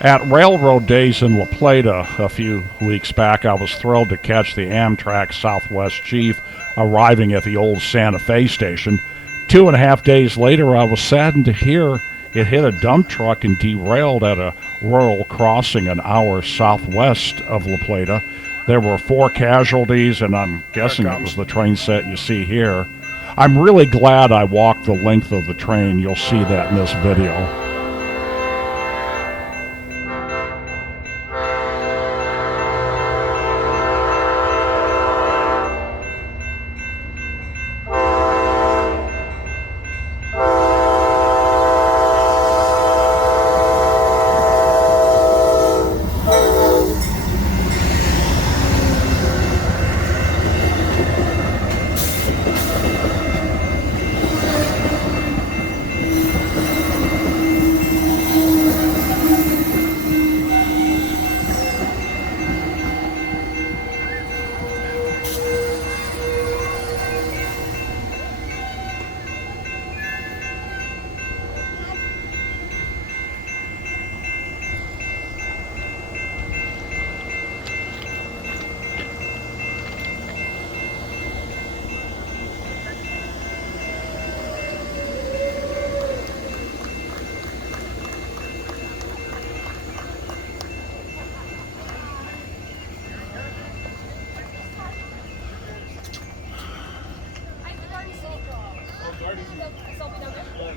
At Railroad Days in LaPlata a few weeks back, I was thrilled to catch the Amtrak Southwest Chief arriving at the old Santa Fe station. 2.5 days later, I was saddened to hear it hit a dump truck and derailed at a rural crossing an hour southwest of LaPlata. There were 4 casualties, and I'm guessing it was the train set you see here. I'm really glad I walked the length of the train. You'll see that in this video.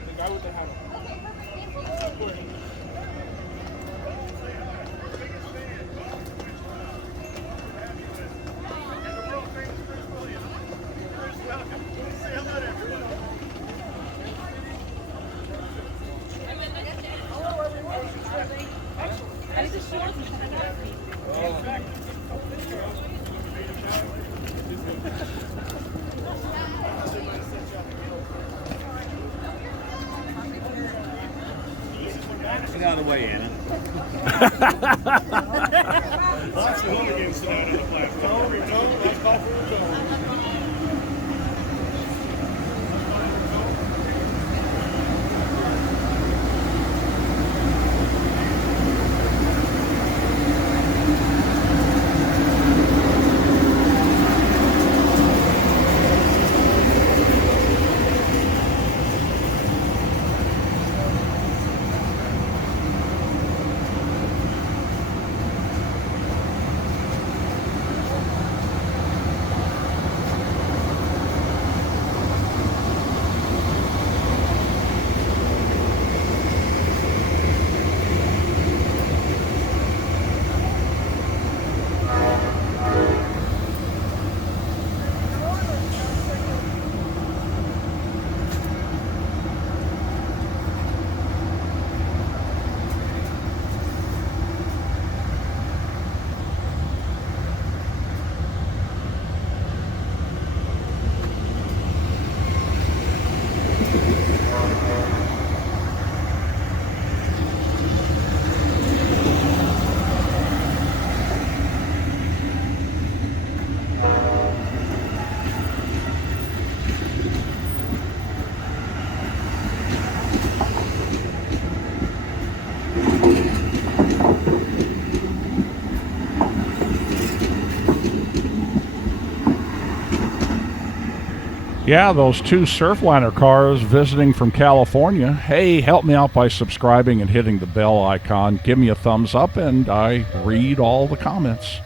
The guy with the hat on. Okay, perfect. Thank you. Get out of the way, Anna. Lots of hooligans sit out on the platform. Let's call for a go. Yeah, those 2 Surfliner cars visiting from California. Hey, help me out by subscribing and hitting the bell icon. Give me a thumbs up, and I read all the comments.